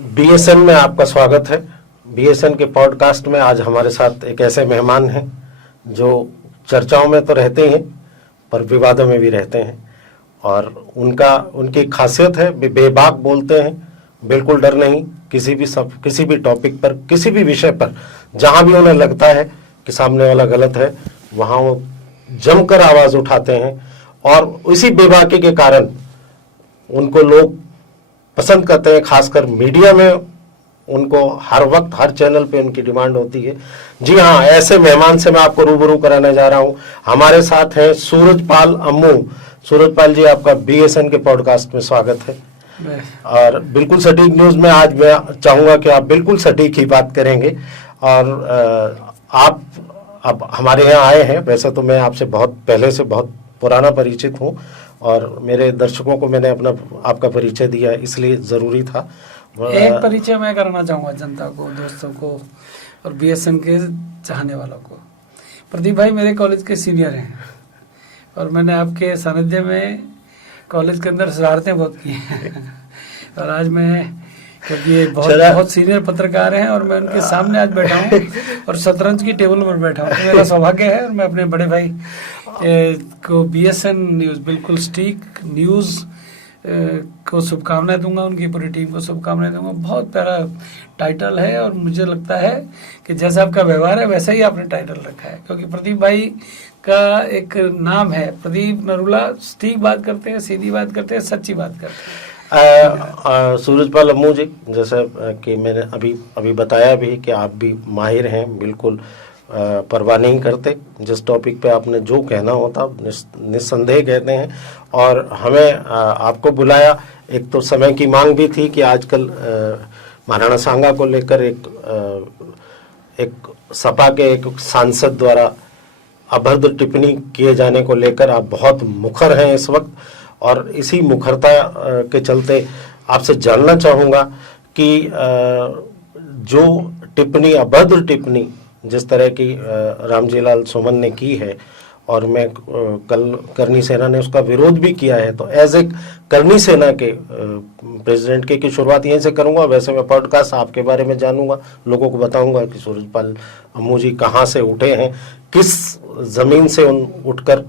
BSN में आपका स्वागत है। बीएसएन के पॉडकास्ट में आज हमारे साथ एक ऐसे मेहमान हैं जो चर्चाओं में तो रहते हैं पर विवादों में भी रहते हैं, और उनकी खासियत है बेबाक बोलते हैं, बिल्कुल डर नहीं। किसी भी टॉपिक पर, किसी भी विषय पर जहां भी उन्हें लगता है कि सामने वाला गलत है, वहां वो जमकर आवाज उठाते हैं, और इसी बेबाकी के कारण उनको लोग पसंद करते हैं। खासकर मीडिया में उनको हर वक्त हर चैनल पे उनकी डिमांड होती है। जी हाँ, ऐसे मेहमान से मैं आपको रूबरू कराने जा रहा हूं। हमारे साथ हैं सूरजपाल अम्मू। सूरजपाल जी, आपका बीएसएन के पॉडकास्ट में स्वागत है। और बिल्कुल सटीक न्यूज में आज मैं चाहूंगा कि आप बिल्कुल सटीक ही बात करेंगे। और आप अब हमारे यहाँ आए हैं। वैसे तो मैं आपसे बहुत पहले से बहुत पुराना परिचित हूँ, और मेरे दर्शकों को मैंने आपका परिचय दिया, इसलिए जरूरी था। एक परिचय मैं करना चाहूँगा जनता को, दोस्तों को और बीएसएन के चाहने वालों को। प्रदीप भाई मेरे कॉलेज के सीनियर हैं, और मैंने आपके सानिध्य में कॉलेज के अंदर शरारतें बहुत की हैं। और आज मैं, क्योंकि ये बहुत सीनियर पत्रकार हैं और मैं उनके सामने आज बैठा हूँ और शतरंज की टेबल पर बैठा हूँ, तो मेरा सौभाग्य है। और मैं अपने बड़े भाई को बीएसएन न्यूज़, बिल्कुल सटीक न्यूज़ को शुभकामनाएं दूंगा, उनकी पूरी टीम को शुभकामनाएं दूंगा। बहुत प्यारा टाइटल है, और मुझे लगता है कि जैसा आपका व्यवहार है वैसा ही आपने टाइटल रखा है, क्योंकि प्रदीप भाई का एक नाम है प्रदीप नरूला। सटीक बात करते हैं, सीधी बात करते हैं, सच्ची बात करते हैं। सूरजपाल अम्मू जी, जैसा कि मैंने अभी बताया भी कि आप भी माहिर हैं, बिल्कुल परवाह नहीं करते। जिस टॉपिक पे आपने जो कहना होता निस्संदेह कहते हैं। और हमें आपको बुलाया, एक तो समय की मांग भी थी कि आजकल महाराणा सांगा को लेकर एक सपा के एक सांसद द्वारा अभद्र टिप्पणी किए जाने को लेकर आप बहुत मुखर हैं इस वक्त, और इसी मुखरता के चलते आपसे जानना चाहूँगा कि जो टिप्पणी, अभद्र टिप्पणी जिस तरह की रामजीलाल सुमन ने की है, और मैं कल करनी सेना ने उसका विरोध भी किया है, तो एज ए करनी सेना के प्रेसिडेंट के की शुरुआत यहीं से करूंगा। वैसे मैं पॉडकास्ट आपके बारे में जानूंगा, लोगों को बताऊंगा कि सूरजपाल अम्मू जी कहाँ से उठे हैं, किस जमीन से उठकर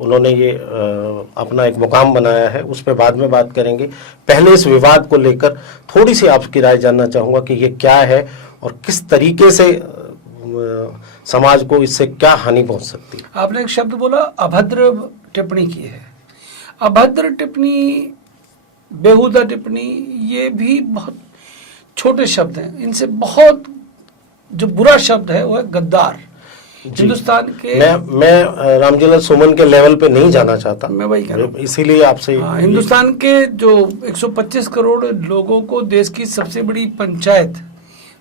उन्होंने ये अपना एक मुकाम बनाया है, उस पर बाद में बात करेंगे। पहले इस विवाद को लेकर थोड़ी सी आपकी राय जानना चाहूँगा कि ये क्या है और किस तरीके से समाज को इससे क्या हानि पहुंच सकती है। आपने एक शब्द बोला, अभद्र टिप्पणी की है। अभद्र टिप्पणी, बेहुदा टिप्पणी, ये भी बहुत छोटे शब्द हैं। इनसे बहुत जो बुरा शब्द है वो है गद्दार। हिंदुस्तान के, मैं रामजीलाल सुमन के लेवल पे नहीं जाना चाहता, मैं वही कह रहा हूं, इसीलिए आपसे। हिंदुस्तान के जो 125 करोड़ लोगों को देश की सबसे बड़ी पंचायत,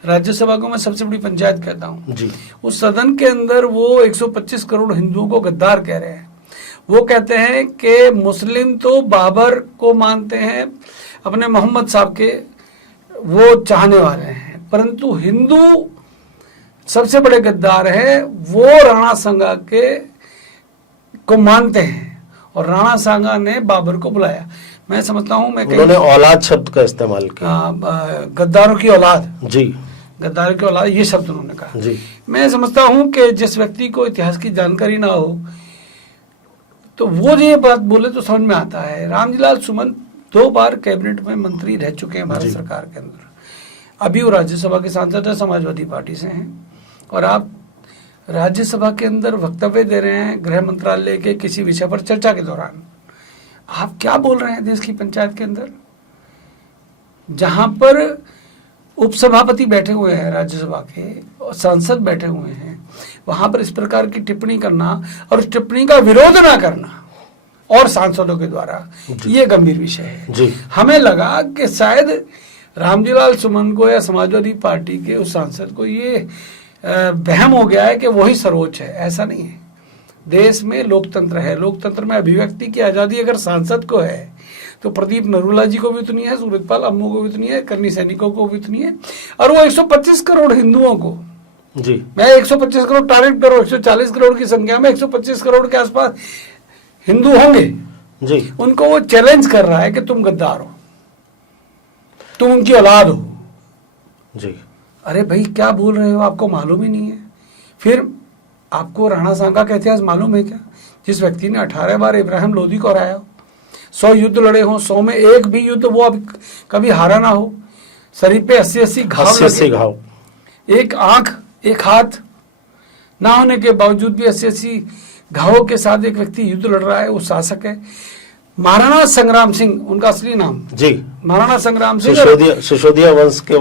राज्यसभा को मैं सबसे बड़ी पंचायत कहता हूँ जी, उस सदन के अंदर वो 125 करोड़ हिंदुओं को गद्दार कह रहे हैं। वो कहते हैं कि मुस्लिम तो बाबर को मानते हैं, अपने मोहम्मद साहब के वो चाहने वाले हैं, परंतु हिंदू सबसे बड़े गद्दार हैं, वो राणा सांगा के को मानते हैं, और राणा सांगा ने बाबर को बुलाया। मैं समझता हूँ, उन्होंने औलाद शब्द का इस्तेमाल किया, गद्दारों की औलाद जी, गद्दार की औलाद, ये शब्द उन्होंने कहा जी। मैं समझता हूं कि जिस व्यक्ति को इतिहास की जानकारी ना हो तो वो ये बात बोले तो समझ में आता है। रामजीलाल सुमन 2 बार कैबिनेट में मंत्री रह चुके हैं भारत सरकार के अंदर। अभी वो राज्यसभा के सांसद है, समाजवादी पार्टी से हैं, और आप राज्यसभा के अंदर वक्तव्य दे रहे हैं गृह मंत्रालय के किसी विषय पर चर्चा के दौरान। आप क्या बोल रहे हैं देश की पंचायत के अंदर, जहां पर उपसभापति बैठे हुए हैं राज्यसभा के और सांसद बैठे हुए हैं, वहां पर इस प्रकार की टिप्पणी करना और उस टिप्पणी का विरोध ना करना और सांसदों के द्वारा, ये गंभीर विषय है जी। हमें लगा कि शायद रामजीलाल सुमन को या समाजवादी पार्टी के उस सांसद को ये वहम हो गया है कि वही सर्वोच्च है। ऐसा नहीं है। देश में लोकतंत्र है, लोकतंत्र में अभिव्यक्ति की आजादी अगर सांसद को है तो प्रदीप नरूला जी को भी उतनी है, सूरजपाल अम्मू को भी उतनी है, करनी सैनिकों को भी उतनी है, और वो 125 करोड़ हिंदुओं को जी, मैं 125 करोड़ टारगेट करो, 140 करोड़ की संख्या में 125 करोड़ के आसपास हिंदू होंगे जी, उनको वो चैलेंज कर रहा है कि तुम गद्दार हो, तुम उनकी औलाद हो, जी। अरे भाई क्या बोल रहे हो, आपको मालूम ही नहीं है। फिर आपको राणा सांगा का इतिहास मालूम है क्या? जिस व्यक्ति ने 18 बार इब्राहिम लोदी को हराया हो, 100 युद्ध लड़े हो, 100 में एक भी युद्ध वो अभी कभी हारा ना हो, शरीर पे 80-80 घाव 80 लगे, घाव, एक आंख एक हाथ ना होने के बावजूद भी 80-80 घावों के साथ एक व्यक्ति युद्ध लड़ रहा है, वो शासक है महाराणा संग्राम सिंह, उनका असली नाम जी, महाराणा संग्राम सिंह सिसोदिया वंश के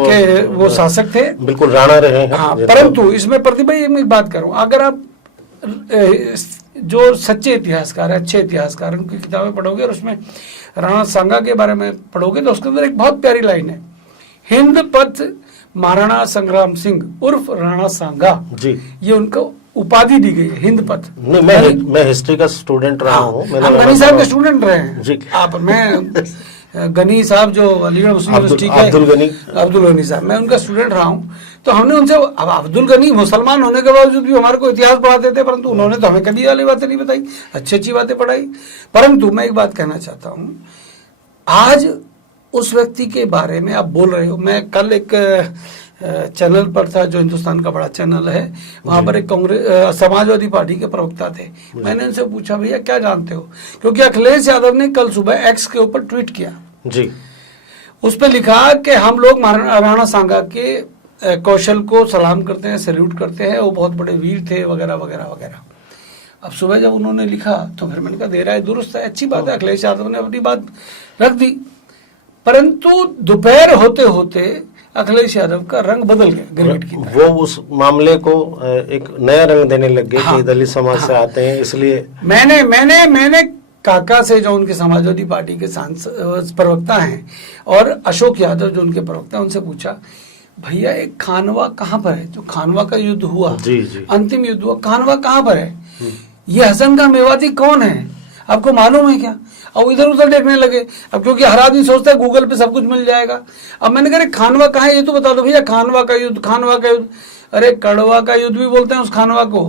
वो शासक थे, बिल्कुल राणा रहे हैं। हाँ। परंतु इसमें प्रदीप भाई एक बात करूं, अगर आप जो सच्चे इतिहासकार है, अच्छे इतिहासकार, उनकी किताबें पढ़ोगे और उसमें राणा सांगा के बारे में पढ़ोगे तो उसके अंदर एक बहुत प्यारी लाइन है, हिंद पथ महाराणा संग्राम सिंह उर्फ राणा सांगा जी, ये उनको उपाधि दी गई है, हिंद पथ। नहीं, मैं हिस्ट्री का स्टूडेंट रहा हूँ। हम गनी साहब के स्टूडेंट रहे हैं जी। आप, मैं गनी साहब जो अलीगढ़ मुस्लिम यूनिवर्सिटी के अब्दुल गनी साहब, मैं उनका स्टूडेंट रहा हूँ। तो हमने उनसे, अब अब्दुल गनी मुसलमान होने के बावजूद भी हमारे को इतिहास पढ़ाते थे, परंतु उन्होंने तो हमें कभी वाली बातें नहीं बताई, अच्छी अच्छी बातें पढ़ाई। परंतु मैं एक बात कहना चाहता हूँ, आज उस व्यक्ति के बारे में आप बोल रहे हो। मैं कल एक चैनल पर था जो हिंदुस्तान का बड़ा चैनल है, वहां पर एक समाजवादी पार्टी के प्रवक्ता थे। मैंने उनसे पूछा भैया क्या जानते हो, क्योंकि अखिलेश यादव ने कल सुबह एक्स के ऊपर ट्वीट किया जी, उस पर लिखा कि हम लोग राणा सांगा के कौशल को सलाम करते हैं, सैल्यूट करते हैं, वो बहुत बड़े वीर थे वगैरह वगैरह वगैरह। अब सुबह जब उन्होंने लिखा तो फिर मैंने कहा दे रहा है, दुरुस्त है, अच्छी बात है, अखिलेश यादव ने अपनी बात रख दी। परंतु दोपहर होते होते अखिलेश यादव का रंग बदल गया गिरगिट की तरह। वो उस मामले को एक नया रंग देने लग गए हाँ, कि दलित समाज से आते हैं, इसलिए मैंने काका से, जो उनके समाजवादी पार्टी के प्रवक्ता हैं, और अशोक यादव जो उनके प्रवक्ता हैं, उनसे पूछा भैया एक खानवा कहाँ पर है, जो खानवा का युद्ध हुआ, जी जी, अंतिम युद्ध हुआ, खानवा कहाँ पर है, ये हसन का मेवाती कौन है, आपको मालूम है क्या? अब इधर उधर देखने लगे, अब क्योंकि हर आदमी सोचता है गूगल पे सब कुछ मिल जाएगा। अब मैंने कहा खानवा कहाँ है ये तो बता दो भैया, खानवा का युद्ध, खानवा का युद्ध, अरे कड़वा का युद्ध भी बोलते हैं उस खानवा को।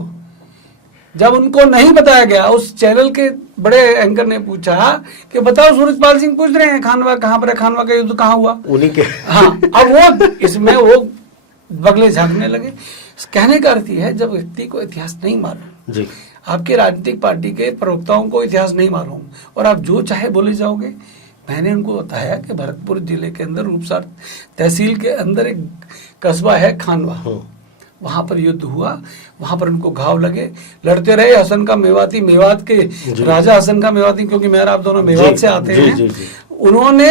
जब उनको नहीं बताया गया, उस चैनल के बड़े एंकर ने पूछा कि बताओ, सूरजपाल सिंह पूछ रहे हैं खानवा कहाँ पर है, खानवा का युद्ध कहाँ हुआ, उन्हीं के हाँ। अब वो इसमें वो बगले झांकने लगे। कहने का अर्थ है, जब व्यक्ति को इतिहास नहीं मालूम, जी, आपके राजनीतिक पार्टी के प्रवक्ताओं को इतिहास नहीं मालूम और आप जो चाहे बोले जाओगे। मैंने उनको बताया कि भरतपुर जिले के अंदर रूपसार तहसील के अंदर एक कस्बा है खानवा, वहां पर युद्ध हुआ, वहां पर उनको घाव लगे, लड़ते रहे। हसन का मेवाती, मेवात के राजा हसन का मेवाती, क्योंकि मेरा आप दोनों मेवात से आते हैं, उन्होंने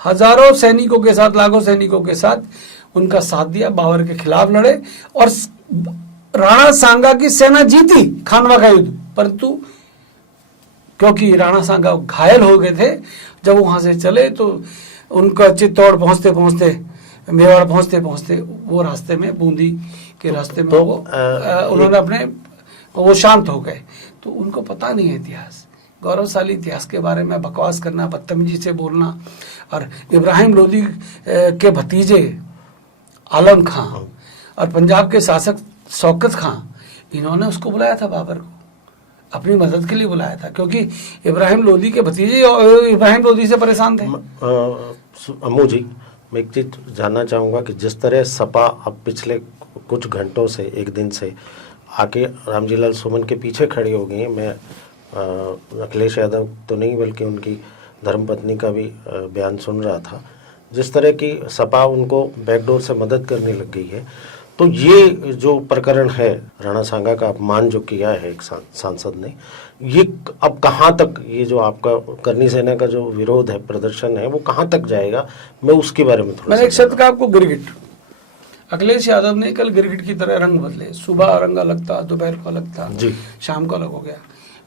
हजारों सैनिकों के साथ, लाखों सैनिकों के साथ उनका साथ दिया, बाबर के खिलाफ लड़े और राणा सांगा की सेना जीती खानवा का युद्ध। परंतु क्योंकि राणा सांगा घायल हो गए थे, जब वहां से चले तो उनका चित्तौड़ पहुंचते पहुंचते, मेवाड़ पहुंचते पहुंचते, वो रास्ते में बूंदी के रास्ते में उन्होंने अपने वो शांत हो गए। तो उनको पता नहीं है इतिहास, गौरवशाली इतिहास के बारे में बकवास करना, बदतमीजी से बोलना। और इब्राहिम लोदी के भतीजे आलम खां और पंजाब के शासक शौकत खां, इन्होंने उसको बुलाया था, बाबर को अपनी मदद के लिए बुलाया था, क्योंकि इब्राहिम लोदी के भतीजे इब्राहिम लोदी से परेशान थे। अम्मू जी, मैं एक चीज जानना चाहूँगा कि जिस तरह सपा अब पिछले कुछ घंटों से, एक दिन से आके रामजीलाल सुमन के पीछे खड़ी हो गई है। मैं अखिलेश यादव तो नहीं बल्कि उनकी धर्मपत्नी का भी बयान सुन रहा था, जिस तरह की सपा उनको बैकडोर से मदद करने लग गई है। तो ये जो प्रकरण है, राणा सांगा का अपमान जो किया है एक सांसद ने, ये अब कहाँ तक, ये जो आपका करनी सेना का जो विरोध है, प्रदर्शन है, वो कहाँ तक जाएगा? मैं उसके बारे में थोड़ा, मैंने एक शब्द का आपको, गिरगिट। अखिलेश यादव ने कल गिरगिट की तरह रंग बदले, सुबह रंग अलग था, दोपहर को अलग था, शाम को अलग हो गया।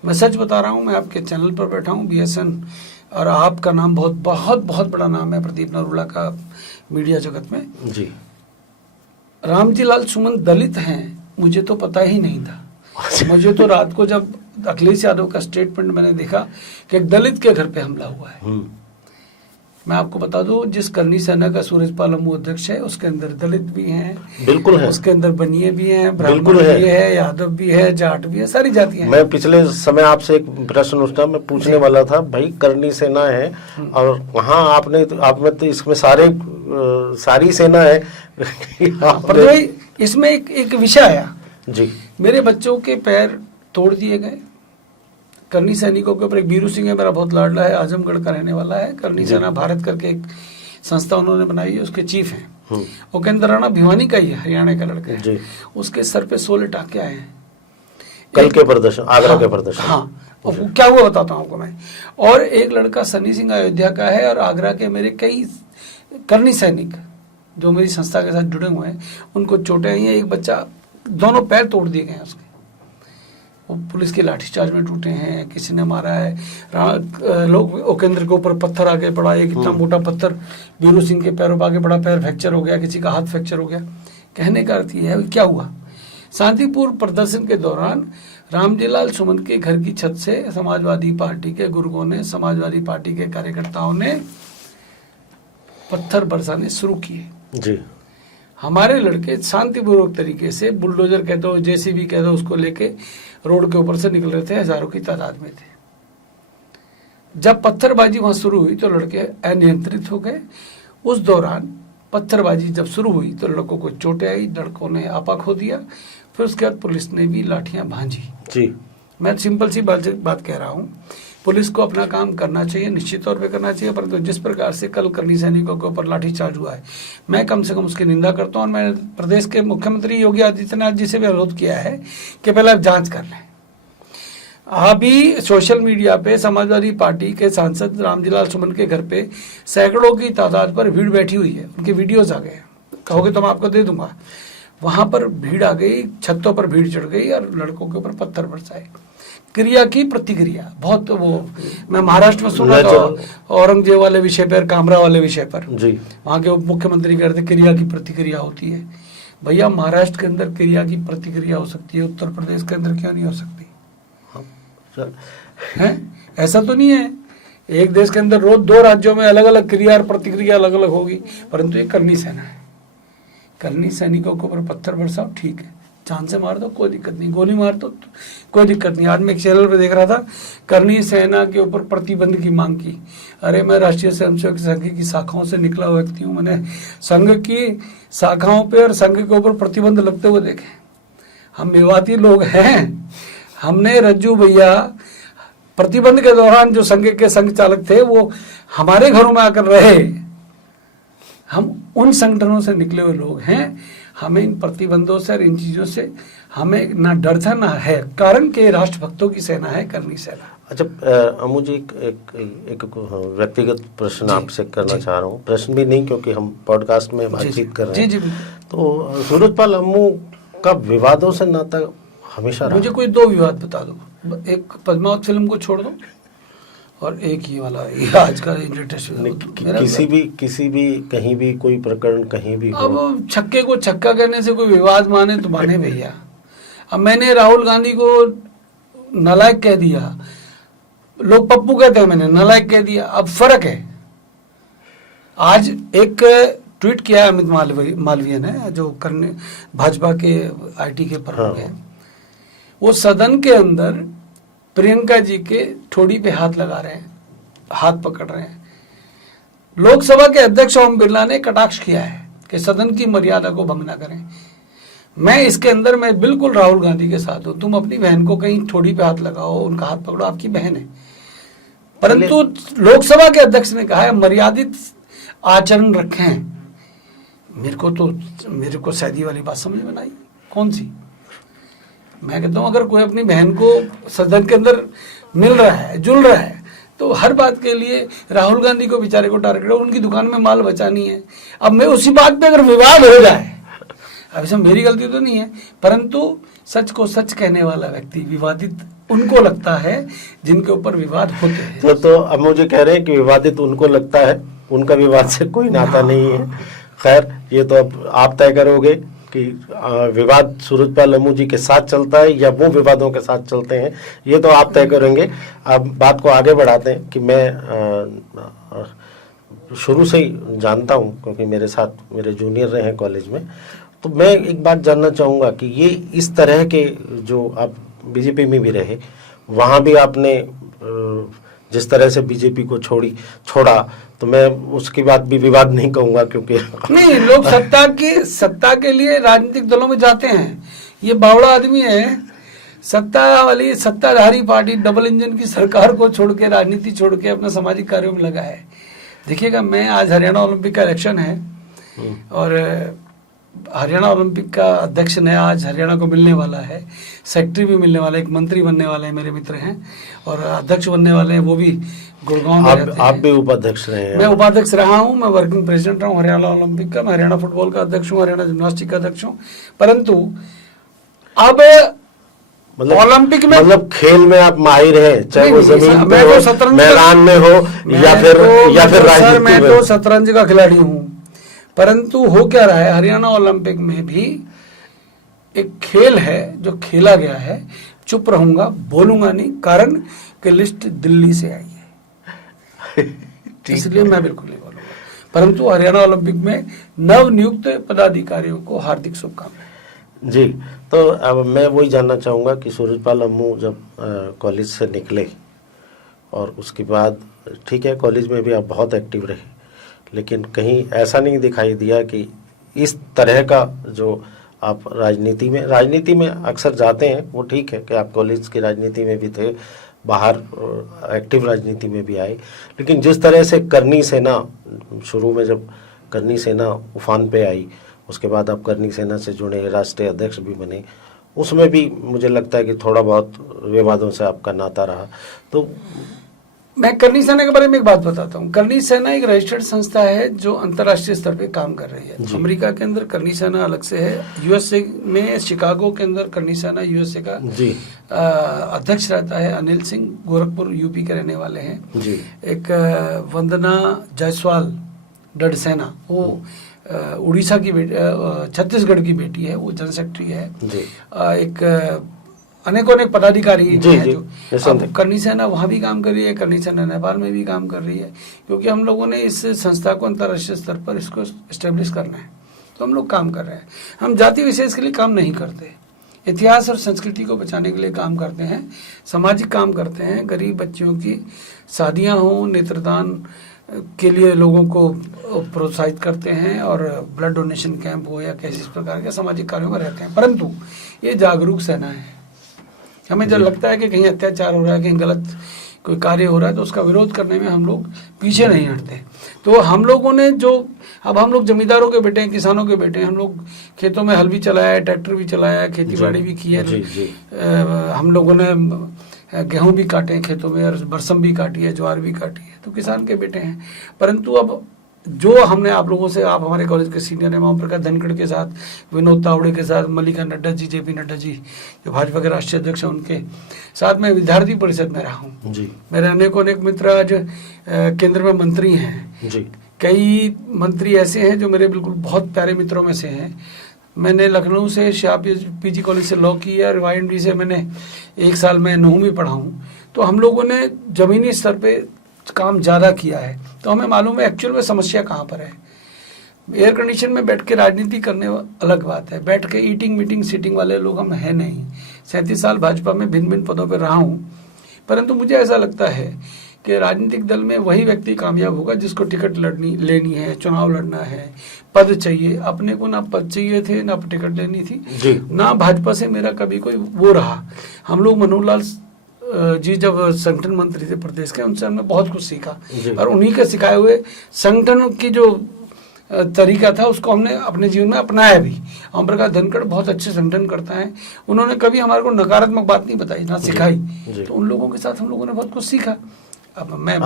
मैं सच बता रहा हूँ, मैं आपके चैनल पर बैठा हूँ BSN, और आपका नाम बहुत बहुत बहुत बड़ा नाम है प्रदीप नरूला का मीडिया जगत में जी। रामजीलाल सुमन दलित हैं, मुझे तो पता ही नहीं था। मुझे तो रात को जब अखिलेश यादव का स्टेटमेंट मैंने देखा कि एक दलित के घर पे हमला हुआ है, मैं आपको बता दूं, जिस करनी सेना का सूरजपाल अम्मू अध्यक्ष है, उसके अंदर दलित भी हैं, बिल्कुल है, उसके अंदर बनिए भी हैं, ब्राह्मण भी है, यादव भी है, जाट भी है, सारी जातियां हैं। मैं पिछले समय आपसे एक प्रश्न उठा, मैं पूछने वाला था, भाई करनी सेना है और वहाँ आप में तो इसमें सारे सारी सेना है। पर भाई इसमें एक विषय आया जी मेरे बच्चों के पैर तोड़ दिए गए करनी सैनिकों के ऊपर। एक बीरू सिंह है मेरा बहुत लाडला है, आजमगढ़ का रहने वाला है, करनी सेना भारत करके एक संस्था उन्होंने बनाई है, उसके चीफ हैं। वो केंद्र राणा भिवानी का ही है, हरियाणा का लड़का है। उसके सर पे 16 टाके आए हैं कल के प्रदर्शन, आगरा के प्रदर्शन। हाँ, और क्या हुआ बताता हूँ आपको मैं। और एक लड़का सनी सिंह अयोध्या का है, और आगरा के मेरे कई करनी सैनिक जो मेरी संस्था के साथ जुड़े हुए हैं उनको चोटें आई हैं। एक बच्चा दोनों पैर तोड़ दिए गए हैं उसके, वो पुलिस के लाठीचार्ज में टूटे हैं, किसी ने मारा है। लोग ओकेंद्र के ऊपर पत्थर आगे पड़ा, एक इतना मोटा पत्थर बीरू सिंह के पैरों पर आगे पड़ा, पैर फ्रैक्चर हो गया, किसी का हाथ फ्रैक्चर हो गया। कहने का अर्थ ये है क्या हुआ, शांतिपूर्ण प्रदर्शन के दौरान रामजीलाल सुमन के घर की छत से समाजवादी पार्टी के गुर्गों ने, समाजवादी पार्टी के कार्यकर्ताओं ने पत्थर बरसाने शुरू किए। जी हमारे लड़के शांतिपूर्वक तरीके से बुलडोजर कह दो, जेसीबी कह दो, उसको लेके रोड के ऊपर से निकल रहे थे, हजारों की तादाद में थे। जब पत्थरबाजी वहां शुरू हुई तो लड़के अनियंत्रित हो गए। उस दौरान पत्थरबाजी जब शुरू हुई तो लड़कों को चोटें आई, लड़कों ने आपा खो दिया। फिर उसके बाद पुलिस ने भी लाठियां भांजी। जी मैं सिंपल सी बात कह रहा हूँ, पुलिस को अपना काम करना चाहिए, निश्चित तौर पे करना चाहिए, परंतु जिस प्रकार से कल करनी सैनिकों के ऊपर लाठीचार्ज हुआ है, मैं कम से कम उसकी निंदा करता हूँ। और मैंने प्रदेश के मुख्यमंत्री योगी आदित्यनाथ जी से भी अनुरोध किया है कि पहले आप जांच कर लें। अभी सोशल मीडिया पे समाजवादी पार्टी के सांसद रामजीलाल सुमन के घर पे सैकड़ों की तादाद पर भीड़ बैठी हुई है, उनके वीडियोज आ गए, कहोगे तो मैं आपको दे दूंगा। वहां पर भीड़ आ गई, छतों पर भीड़ चढ़ गई और लड़कों के ऊपर पत्थर बरसाए। क्रिया की प्रतिक्रिया बहुत, वो मैं महाराष्ट्र में सुना था औरंगजेब वाले विषय पर, कामरा वाले विषय पर, जी वहां के उप मुख्यमंत्री कह रहे थे क्रिया की प्रतिक्रिया होती है। भैया महाराष्ट्र के अंदर क्रिया की प्रतिक्रिया हो सकती है, उत्तर प्रदेश के अंदर क्यों नहीं हो सकती है? ऐसा तो नहीं है एक देश के अंदर रोज 2 राज्यों में अलग अलग क्रिया और प्रतिक्रिया अलग अलग होगी, परंतु ये करनी सेना है। करनी सैनिकों के ऊपर पत्थर बरसाओ ठीक है, जान से मार दो कोई दिक्कत नहीं, गोली मार दो कोई दिक्कत नहीं। आज मैं एक चैनल पे देख रहा था, करनी सेना के ऊपर प्रतिबंध की मांग की। अरे मैं राष्ट्रीय स्वयंसेवक संघ की शाखाओं से निकला हुआ व्यक्ति हूँ, मैंने संघ की शाखाओं पे और संघ के ऊपर प्रतिबंध लगते हुए देखे। हम विवादी लोग हैं। हमने रज्जू भैया प्रतिबंध के दौरान जो संघ के संघ चालक थे वो हमारे घरों में आकर रहे। हम उन संगठनों से निकले हुए लोग हैं। हमें इन प्रतिबंधों से और इन चीजों से हमें ना डर था ना है, कारण के राष्ट्रभक्तों की सेना है करनी सेना। अच्छा मुझे एक व्यक्तिगत प्रश्न आपसे करना चाह रहा हूँ, प्रश्न भी नहीं क्योंकि हम पॉडकास्ट में बातचीत कर रहे हैं। जी तो सूरजपाल अम्मू का विवादों से नाता हमेशा रहा? मुझे कोई 2 विवाद बता दो, एक पद्मावत फिल्म को छोड़ दो और एक ही वाला ये आज का लेटेस्ट किसी भी कहीं भी कोई प्रकरण कहीं भी हो। अब छक्के को छक्का कहने से कोई विवाद माने तो माने भैया। अब मैंने राहुल गांधी को नालायक कह दिया, लोग पप्पू कहते हैं, मैंने नालायक कह दिया, अब फर्क है। आज एक ट्वीट किया अमित मालवीय ने, जो करने भाजपा के IT के प्रमुख हैं, वो सदन के अंदर प्रियंका जी के ठोड़ी पे हाथ लगा रहे हैं, हाथ पकड़ रहे हैं। लोकसभा के अध्यक्ष ओम बिरला ने कटाक्ष किया है कि सदन की मर्यादा को भंग ना करें। मैं इसके अंदर मैं बिल्कुल राहुल गांधी के साथ हूं। तुम अपनी बहन को कहीं ठोड़ी पे हाथ लगाओ, उनका हाथ पकड़ो, आपकी बहन है। परंतु लोकसभा के अध्यक्ष ने कहा है मर्यादित आचरण रखें। मेरे को सैदी वाली बात समझ में आई, कौन सी? मैं कहता हूं अगर कोई अपनी बहन को सदन के अंदर मिल रहा है, जुल रहा है, तो हर बात के लिए राहुल गांधी को बेचारे को टारगेट हो, उनकी दुकान में माल बचानी है। अब मैं उसी बात पे अगर विवाद हो जाए, अब इसमें मेरी गलती तो नहीं है, परंतु सच को सच कहने वाला व्यक्ति विवादित उनको लगता है जिनके ऊपर विवाद होते हैं। तो अब मुझे कह रहे हैं कि विवादित उनको लगता है, उनका विवाद से कोई नाता नहीं है। खैर ये तो अब आप तय करोगे कि विवाद सूरजपाल अम्मू जी के साथ चलता है या वो विवादों के साथ चलते हैं, ये तो आप तय करेंगे। अब बात को आगे बढ़ाते हैं कि मैं शुरू से ही जानता हूँ क्योंकि मेरे साथ मेरे जूनियर रहे हैं कॉलेज में, तो मैं एक बात जानना चाहूँगा कि ये इस तरह के जो आप बीजेपी में भी रहे, वहाँ भी आपने जिस तरह से बीजेपी को छोड़ा, तो मैं उसकी बात भी विवाद नहीं कहूंगा, क्योंकि नहीं, लोग सत्ता के लिए राजनीतिक दलों में जाते हैं। ये बावड़ा आदमी है, सत्ताधारी पार्टी डबल इंजन की सरकार को छोड़ के, राजनीति छोड़ के अपना सामाजिक कार्यों में लगा है। देखिएगा, मैं आज हरियाणा ओलंपिक का इलेक्शन है और हरियाणा ओलंपिक का अध्यक्ष नया आज हरियाणा को मिलने वाला है, सेक्रेटरी भी मिलने वाला है, एक मंत्री बनने वाले हैं, मेरे मित्र हैं, और अध्यक्ष बनने वाले हैं, वो भी गुड़गांव में रहते हैं। आप भी उपाध्यक्ष रहे हैं? मैं उपाध्यक्ष रहा हूं, मैं वर्किंग प्रेसिडेंट रहा हूं हरियाणा ओलंपिक का, मैं हरियाणा फुटबॉल का अध्यक्ष हूं, हरियाणा जिम्नास्टिक का अध्यक्ष हूं। परंतु अब ओलंपिक में, मतलब खेल में आप माहिर हैं, चाहे वो जमीन पे हो, शतरंज मैदान में हो, या फिर सर, मैं तो शतरंज का खिलाड़ी हूं। परंतु हो क्या रहा है, हरियाणा ओलंपिक में भी एक खेल है जो खेला गया है। चुप रहूंगा, बोलूंगा नहीं, कारण कि लिस्ट दिल्ली से आई है, इसलिए मैं बिल्कुल नहीं बोलूंगा। परंतु हरियाणा ओलंपिक में नव नियुक्त पदाधिकारियों को हार्दिक शुभकामनाएं। जी, तो अब मैं वही जानना चाहूँगा कि सूरजपाल अम्मू जब कॉलेज से निकले, और उसके बाद ठीक है, कॉलेज में भी आप बहुत एक्टिव रहे, लेकिन कहीं ऐसा नहीं दिखाई दिया कि इस तरह का जो आप राजनीति में अक्सर जाते हैं, वो ठीक है कि आप कॉलेज की राजनीति में भी थे, बाहर एक्टिव राजनीति में भी आए, लेकिन जिस तरह से करनी सेना, शुरू में जब करनी सेना उफान पे आई, उसके बाद आप करनी सेना से जुड़े, राष्ट्रीय अध्यक्ष भी बने, उसमें भी मुझे लगता है कि थोड़ा बहुत विवादों से आपका नाता रहा। तो मैं करनी सेना के बारे में एक बात बताता हूँ। करनी सेना एक रजिस्टर्ड संस्था है जो अंतर्राष्ट्रीय स्तर पे काम कर रही है। अमेरिका के अंदर करनी सेना अलग से है, यूएसए में शिकागो के अंदर करनी सेना यूएसए का अध्यक्ष रहता है अनिल सिंह, गोरखपुर यूपी के रहने वाले हैं जी। एक वंदना जायसवाल डडसेना, वो उड़ीसा की बेटी, छत्तीसगढ़ की बेटी है, वो जनरल सेक्रेटरी है जी। एक अनेक पदाधिकारी हैं जो अब करनी सेना वहाँ भी काम कर रही है, करनी सेना नेपाल में भी काम कर रही है, क्योंकि हम लोगों ने इस संस्था को अंतर्राष्ट्रीय स्तर पर इसको एस्टेब्लिश करना है, तो हम लोग काम कर रहे हैं। हम जाति विशेष के लिए काम नहीं करते, इतिहास और संस्कृति को बचाने के लिए काम करते हैं, सामाजिक काम करते हैं, गरीब बच्चियों की शादियाँ हों, नेत्रदान के लिए लोगों को प्रोत्साहित करते हैं, और ब्लड डोनेशन कैंप हो या किसी प्रकार के सामाजिक कार्यों में रहते हैं। परंतु ये जागरूक सेना है। हमें जब लगता है कि कहीं अत्याचार हो रहा है, कहीं गलत कोई कार्य हो रहा है, तो उसका विरोध करने में हम लोग पीछे नहीं हटते। तो हम लोगों ने अब हम लोग जमींदारों के बेटे हैं, किसानों के बेटे हैं, हम लोग खेतों में हल भी चलाया है, ट्रैक्टर भी चलाया है, खेती बाड़ी भी की है, हम लोगों ने गेहूं भी काटे हैं खेतों में, और बरसम भी काटी है, ज्वार भी काटी है, तो किसान के बेटे हैं। परंतु अब जो हमने आप लोगों से, आप हमारे कॉलेज के सीनियर हैं, ओम प्रकाश धनखड़ के साथ, विनोद तावड़े के साथ, मल्लिका नड्डा जी, जेपी नड्डा जी जो भाजपा के राष्ट्रीय अध्यक्ष हैं, उनके साथ मैं विद्यार्थी परिषद में रहा हूँ जी। मेरे अनेक मित्र आज केंद्र में मंत्री हैं जी। कई मंत्री ऐसे हैं जो मेरे बिल्कुल बहुत प्यारे मित्रों में से हैं। मैंने लखनऊ से शाह पीजी कॉलेज से लॉ की है, और YMD से मैंने 1 साल में 9वीं पढ़ा हूँ। तो हम लोगों ने जमीनी स्तर पे काम ज़्यादा किया है, तो हमें मालूम है एक्चुअल में समस्या कहाँ पर है। एयर कंडीशन में बैठ के राजनीति करने अलग बात है, बैठ के ईटिंग मीटिंग सीटिंग वाले लोग हम हैं नहीं। 37 साल भाजपा में भिन्न पदों पर रहा हूँ, परंतु मुझे ऐसा लगता है कि राजनीतिक दल में वही व्यक्ति कामयाब होगा जिसको टिकट लेनी है, चुनाव लड़ना है, पद चाहिए। अपने को ना पद चाहिए थे, ना टिकट लेनी थी, ना भाजपा से मेरा कभी कोई वो रहा। हम लोग मनोहर लाल जी जब संगठन मंत्री थे प्रदेश के, उनसे हमने बहुत कुछ सीखा, और उन्हीं के सिखाए हुए संगठन की जो तरीका था उसको हमने अपने जीवन में अपनाया भी। ओम प्रकाश धनखड़ बहुत अच्छे संगठन करता है, उन्होंने कभी हमारे को नकारात्मक बात नहीं बताई, ना सिखाई, तो उन लोगों के साथ हम लोगों ने बहुत कुछ सीखा। अब मैं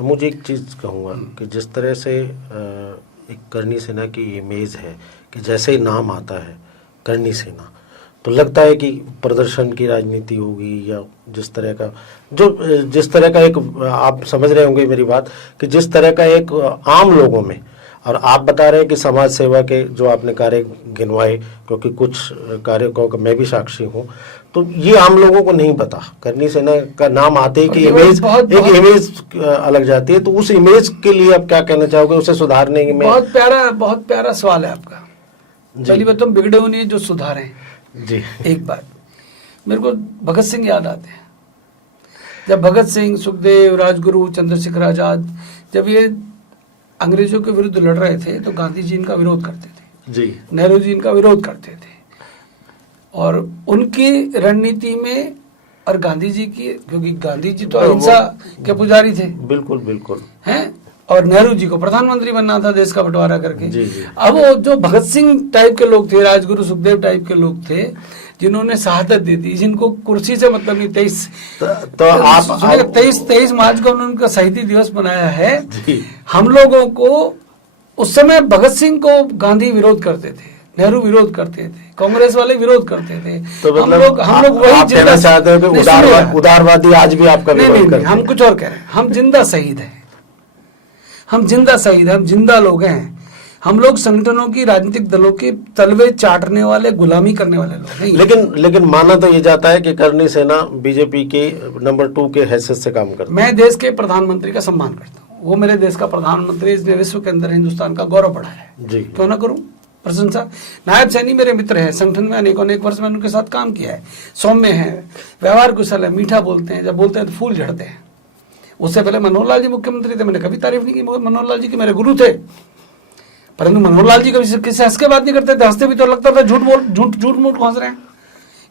मुझे एक चीज़ कहूँगा कि जिस तरह से एक करनी सेना की इमेज है कि जैसे ही नाम आता है करनी सेना, तो लगता है कि प्रदर्शन की राजनीति होगी, या जिस तरह का एक, आप समझ रहे होंगे मेरी बात, कि जिस तरह का एक आम लोगों में, और आप बता रहे हैं कि समाज सेवा के जो आपने कार्य गिनवाए, क्योंकि कुछ कार्यों का मैं भी साक्षी हूँ, तो ये आम लोगों को नहीं पता। करनी सेना का नाम आते ही कि इमेज अलग जाती है, तो उस इमेज के लिए आप क्या कहना चाहोगे, उसे सुधारने में? बहुत प्यारा सवाल है आपका। पहली बात, तुम बिगड़े हो नहीं जो सुधारें जी। एक बात, मेरे को भगत सिंह याद आते हैं। जब भगत सिंह, सुखदेव, राजगुरु, चंद्रशेखर आजाद जब ये अंग्रेजों के विरुद्ध लड़ रहे थे तो गांधी जी इनका विरोध करते थे जी, नेहरू जी इनका विरोध करते थे। और उनकी रणनीति में और गांधी जी की, क्योंकि गांधी जी तो अहिंसा के पुजारी थे, बिल्कुल बिल्कुल हैं, और नेहरू जी को प्रधानमंत्री बनना था देश का बंटवारा करके। जी, जी। अब वो जो भगत सिंह टाइप के लोग थे, राजगुरु सुखदेव टाइप के लोग थे, जिन्होंने शहादत दी थी, जिनको कुर्सी से मतलब नहीं, 23 मार्च को उन्होंने उनका शहीदी दिवस मनाया है। जी। हम लोगों को उस समय भगत सिंह को गांधी विरोध करते थे, नेहरू विरोध करते थे, कांग्रेस वाले विरोध करते थे। तो हम लोग वही आप कहना चाहते हो कि उदारवादी आज भी आपका विरोध करते हैं? हम कुछ और कह रहे हैं, हम जिंदा शहीद हैं, हम जिंदा शहीद हैं, हम जिंदा लोग हैं। हम लोग संगठनों की, राजनीतिक दलों के तलवे चाटने वाले, गुलामी करने वाले लोग नहीं। लेकिन माना तो ये जाता है कि करनी सेना बीजेपी के नंबर 2 के हैसियत से काम करती है। मैं देश के प्रधानमंत्री का सम्मान करता हूँ, वो मेरे देश का प्रधानमंत्री, इसने विश्व के अंदर हिंदुस्तान का गौरव बढ़ाया है, जी। क्यों ना करूं प्रशंसा। नायब सैनी मेरे मित्र हैं, संगठन में अनेक वर्ष मैंने उनके साथ काम किया है, सौम्य है, व्यवहार कुशल है, मीठा बोलते हैं, जब बोलते हैं तो फूल झड़ते हैं। उससे पहले मनोहर लाल जी मुख्यमंत्री थे, मैंने कभी तारीफ नहीं की मनोहर लाल जी की, मेरे गुरु थे, परंतु मनोहर लाल जी कभी किसी हंस के बात नहीं करते थे, हंसते भी तो लगता था झूठ मूठ हंस रहे हैं।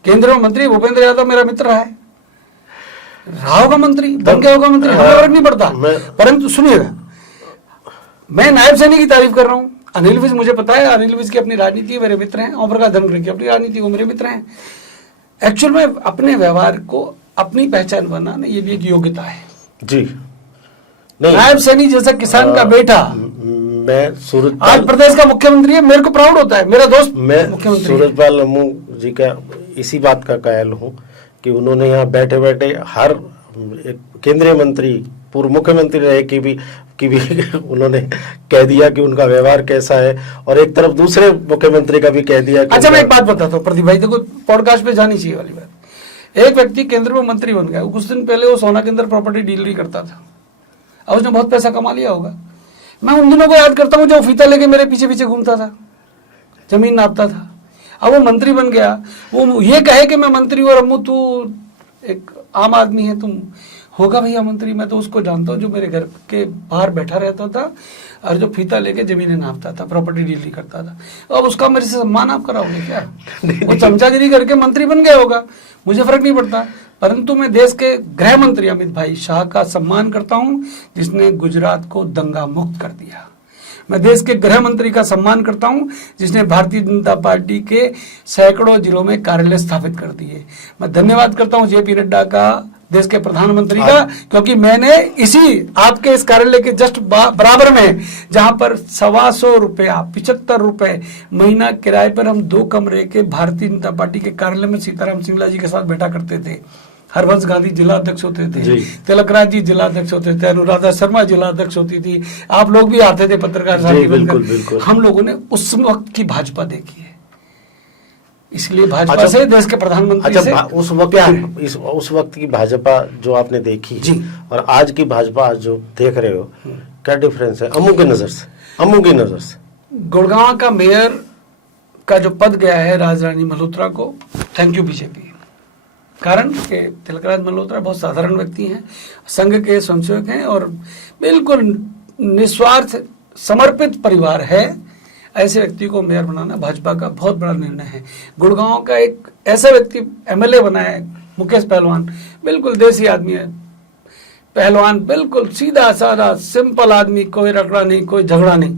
केंद्रीय मंत्री भूपेंद्र यादव मेरा मित्र रहा होगा मंत्री, बन गया होगा मंत्री, हमें फर्क नहीं पड़ता। परंतु सुनिएगा, मैं नायब सैनी की तारीफ कर रहा हूँ। अनिल विज, मुझे पता है अनिल विज की अपनी राजनीति, मेरे मित्र हैं। ओम प्रकाश धनखड़ की अपनी राजनीति, वो मेरे मित्र हैं। एक्चुअल में अपने व्यवहार को, अपनी पहचान बनाना, ये भी एक योग्यता है जी। नहीं, नायब सैनी जैसा किसान का बेटा मैं सूरजपाल, आज प्रदेश का मुख्यमंत्री है, मेरे को प्राउड होता है, मेरा दोस्त मैं मुख्यमंत्री। सूरजपाल लम्बू जी का इसी बात का कायल हूँ कि उन्होंने यहाँ बैठे बैठे हर एक केंद्रीय मंत्री, पूर्व मुख्यमंत्री रहे कि भी उन्होंने कह दिया कि उनका व्यवहार कैसा है, और एक तरफ दूसरे मुख्यमंत्री का भी कह दिया कि अच्छा, मैं एक बात बताता हूँ प्रदीप भाई, देखो पॉडकास्ट पे जानी चाहिए वाली बात। एक व्यक्ति केंद्र में मंत्री बन गया, कुछ दिन पहले वो सोना के अंदर प्रॉपर्टी डीलरी करता था, अब उसने बहुत पैसा कमा लिया होगा। मैं उन दिनों को याद करता हूँ, जो फीता लेके मेरे पीछे पीछे घूमता था, जमीन नापता था। अब वो मंत्री बन गया, वो ये कहे कि मैं मंत्री हूँ और अम्मू तू एक आम आदमी है, तुम होगा भैया मंत्री। मैं तो उसको जानता हूँ जो मेरे घर के बाहर बैठा रहता था और जो फीता लेके जमीनें नापता था, प्रॉपर्टी डीलरी करता था। अब उसका मेरे से सम्मान आप कराओगे क्या? वो चमचागिरी करके मंत्री बन गया होगा, मुझे फर्क नहीं पड़ता। परंतु मैं देश के गृह मंत्री अमित भाई शाह का सम्मान करता हूं, जिसने गुजरात को दंगा मुक्त कर दिया। मैं देश के गृह मंत्री का सम्मान करता हूं, जिसने भारतीय जनता पार्टी के सैकड़ों जिलों में कार्यालय स्थापित कर दिए। मैं धन्यवाद करता हूं जेपी नड्डा का, देश के प्रधानमंत्री का, क्योंकि मैंने इसी आपके इस कार्यालय के जस्ट बराबर में, जहां पर 125 रुपया 75 रुपए महीना किराए पर हम 2 कमरे के भारतीय जनता पार्टी के कार्यालय में सीताराम सिंगला जी के साथ बैठा करते थे। हरवंश गांधी जिला अध्यक्ष होते थे, तिलकराज जी जिला अध्यक्ष होते थे, अनुराधा शर्मा जिला अध्यक्ष होती थी, आप लोग भी आते थे पत्रकार साथी बनकर। हम लोगों ने उस वक्त की भाजपा देखी है, इसलिए भाजपा से, देश के प्रधानमंत्री से उस वक्त की भाजपा जो आपने देखी जी, और आज की भाजपा आज जो देख रहे हो, क्या डिफरेंस है अम्मू की नजर से? अम्मू की नजर से गुड़गांव का मेयर का जो पद गया है राजरानी मल्होत्रा को, थैंक यू बीजेपी। कारण कि तिलकराज मल्होत्रा बहुत साधारण व्यक्ति हैं, संघ के स्वयंसेवक हैं और बिल्कुल निस्वार्थ समर्पित परिवार है। ऐसे व्यक्ति को मेयर बनाना भाजपा का बहुत बड़ा निर्णय है। गुड़गांव का एक ऐसा व्यक्ति एमएलए बना है, मुकेश पहलवान, बिल्कुल देसी आदमी है, पहलवान, बिल्कुल सीधा साधा सिंपल आदमी, कोई रगड़ा नहीं, कोई झगड़ा नहीं।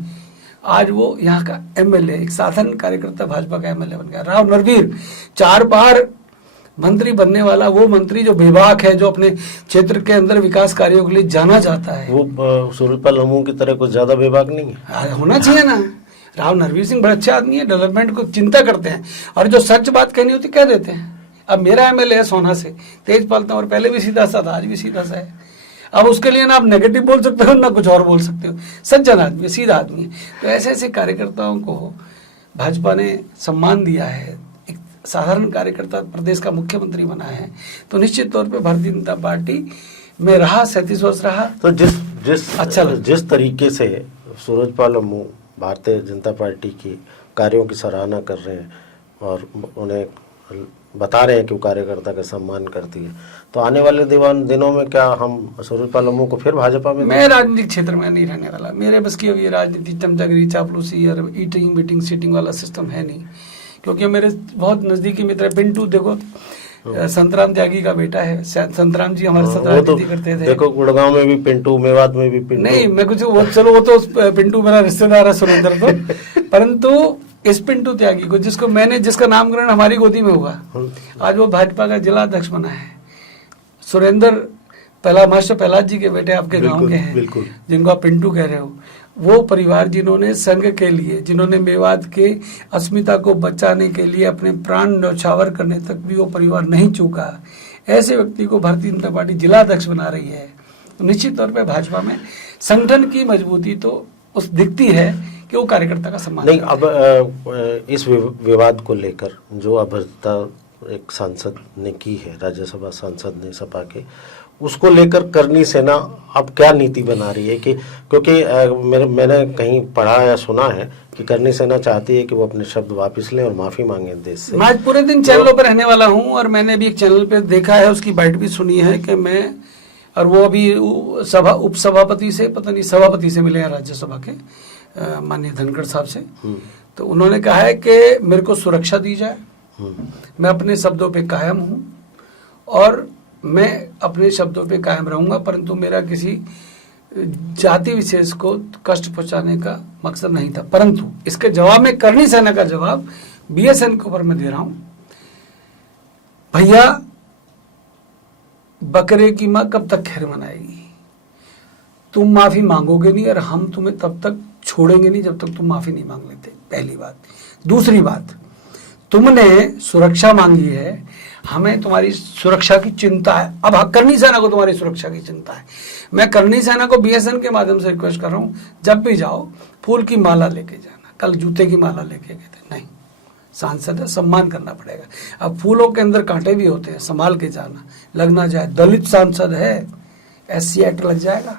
आज वो यहाँ का एमएलए, एक साधारण कार्यकर्ता भाजपा का एमएलए बन गया। राव नरवीर 4 बार मंत्री बनने वाला वो मंत्री जो बेबाक है, जो अपने क्षेत्र के अंदर विकास कार्यों के लिए जाना जाता है, वो सूरजपाल लम्बू की तरह कुछ ज्यादा बेबाक नहीं है? होना चाहिए ना। राव नरवीर सिंह बड़े अच्छे आदमी है, डेवलपमेंट को चिंता करते हैं और जो सच बात कहनी होती कह देते हैं। अब मेरा एमएलए है सोना से, तेज पालता हूँ, और पहले भी सीधा सा था, आज भी सीधा सा है। अब उसके लिए ना आप नेगेटिव बोल सकते हो ना कुछ और बोल सकते हो, सज्जन आदमी, सीधा आदमी है। तो ऐसे ऐसे कार्यकर्ताओं को भाजपा ने सम्मान दिया है, एक साधारण कार्यकर्ता प्रदेश का मुख्यमंत्री बना है, तो निश्चित तौर पे भारतीय जनता पार्टी में रहा, 37 वर्ष रहा। तो जिस तरीके से सूरजपाल लम्बू भारतीय जनता पार्टी की कार्यों की सराहना कर रहे हैं और उन्हें बता रहे हैं कि वो कार्यकर्ता का सम्मान करती है, तो आने वाले दिनों में क्या हम सूरजपाल अम्मू को फिर भाजपा में? मैं राजनीतिक क्षेत्र में नहीं रहने वाला, मेरे बस की अब ये राजनीति चमचागिरी चापलूसी और ईटिंग बीटिंग सीटिंग वाला सिस्टम है नहीं, क्योंकि मेरे बहुत नजदीकी मित्र है पिंटू, देखो संतराम त्यागी का बेटा है, संतराम जी हमारे साथ राजनीति करते थे। देखो गुड़गांव में भी पिंटू, मेवात में भी पिंटू। नहीं, मैं कुछ वो चलो वो तो पिंटू मेरा रिश्तेदार है सुरेंद्र तो परंतु इस पिंटू त्यागी को जिसका नामकरण हमारी गोदी में हुआ, आज वो भाजपा का जिला अध्यक्ष बना है। सुरेंद्र मास्टर प्रहलाद जी के बेटे आपके गांव के हैं, जिनको आप पिंटू कह रहे हो, वो परिवार जिन्होंने संघ के लिए, जिन्होंने मेवात के अस्मिता को बचाने के लिए अपने प्राण न्यौछावर करने तक भी वो परिवार नहीं चूका, ऐसे व्यक्ति को भारतीय जनता पार्टी जिला अध्यक्ष बना रही है। तो निश्चित तौर पे भाजपा में संगठन की मजबूती तो उस दिखती है कि वो कार्यकर्ता का सम्मान नहीं। अब इस विवाद को लेकर जो अभद्रता एक सांसद ने की है, राज्यसभा सांसद ने सपा के, उसको लेकर करनी सेना अब क्या नीति बना रही है? कि क्योंकि मैंने कहीं पढ़ा या सुना है कि करनी सेना चाहती है कि वो अपने शब्द वापस लें और माफी मांगे देश से। मैं आज पूरे दिन चैनलों पर रहने वाला हूं और मैंने भी एक चैनल पे देखा है, उसकी बाइट भी सुनी है कि मैं और वो अभी उपसभापति से पता नहीं सभापति से मिले हैं राज्यसभा के माननीय धनखड़ साहब से, तो उन्होंने कहा है कि मेरे को सुरक्षा दी जाए, मैं अपने शब्दों पे कायम हूं और मैं अपने शब्दों पे कायम रहूंगा, परंतु मेरा किसी जाति विशेष को कष्ट पहुंचाने का मकसद नहीं था। परंतु इसके जवाब में करनी सेना का जवाब बीएसएन के ऊपर मैं दे रहा हूं, भैया बकरे की मां कब तक खैर मनाएगी? तुम माफी मांगोगे नहीं और हम तुम्हें तब तक छोड़ेंगे नहीं जब तक तुम माफी नहीं मांग लेते, पहली बात। दूसरी बात, तुमने सुरक्षा मांगी है, हमें तुम्हारी सुरक्षा की चिंता है। अब करनी सेना को तुम्हारी सुरक्षा की चिंता है। मैं करनी सेना को बीएसएन के माध्यम से रिक्वेस्ट कर रहा हूं, जब भी जाओ फूल की माला लेके जाना। कल जूते की माला लेके गए थे, नहीं, सांसद है, सम्मान करना पड़ेगा। अब फूलों के अंदर कांटे भी होते हैं, संभाल के जाना, लग ना जाए। दलित सांसद है, SC एक्ट लग जाएगा।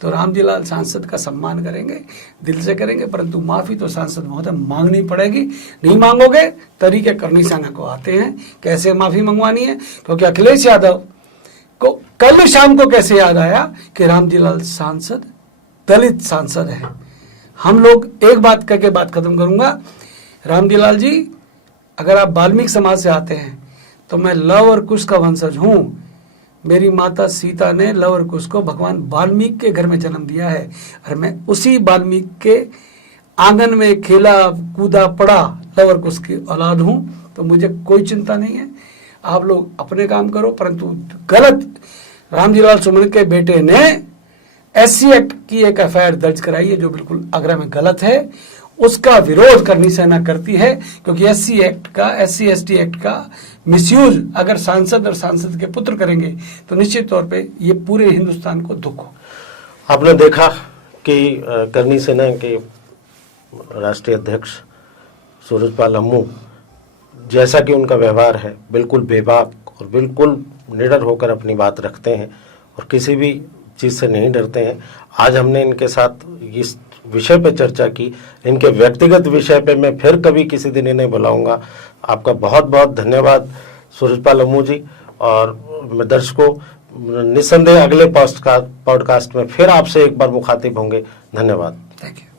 तो रामजीलाल सांसद का सम्मान करेंगे, दिल से करेंगे, परंतु माफी तो सांसद महोदय मांगनी पड़ेगी। नहीं मांगोगे तरीके करनी सेना को आते हैं कैसे माफी मंगवानी है, क्योंकि अखिलेश यादव को कल शाम को कैसे याद आया कि रामजीलाल सांसद दलित सांसद है। हम लोग एक बात करके बात खत्म करूंगा, रामजीलाल जी अगर आप वाल्मीकि समाज से आते हैं तो मैं लव और कुश का वंशज हूं। मेरी माता सीता ने लव और कुश को भगवान वाल्मीकि के घर में जन्म दिया है और मैं उसी वाल्मीकि के आंगन में खेला कूदा पड़ा लव और कुश की औलाद हूं, तो मुझे कोई चिंता नहीं है। आप लोग अपने काम करो, परंतु गलत रामजीलाल सुमन के बेटे ने SC एक्ट की एक FIR दर्ज कराई है जो बिल्कुल आगरा में गलत है। उसका विरोध करनी सेना करती है, क्योंकि SC एक्ट का, SC ST एक्ट का मिसयूज अगर सांसद और सांसद के पुत्र करेंगे तो निश्चित तौर पे ये पूरे हिंदुस्तान को दुख हो। आपने देखा कि करनी सेना के राष्ट्रीय अध्यक्ष सूरजपाल अम्मू, जैसा कि उनका व्यवहार है, बिल्कुल बेबाक और बिल्कुल निडर होकर अपनी बात रखते हैं और किसी भी चीज़ से नहीं डरते हैं। आज हमने इनके साथ इस विषय पे चर्चा की, इनके व्यक्तिगत विषय पे मैं फिर कभी किसी दिन इन्हें बुलाऊंगा। आपका बहुत बहुत धन्यवाद सूरजपाल अम्मू जी, और मैं दर्शकों निस्संदेह अगले पॉडकास्ट में फिर आपसे एक बार मुखातिब होंगे। धन्यवाद। Thank you.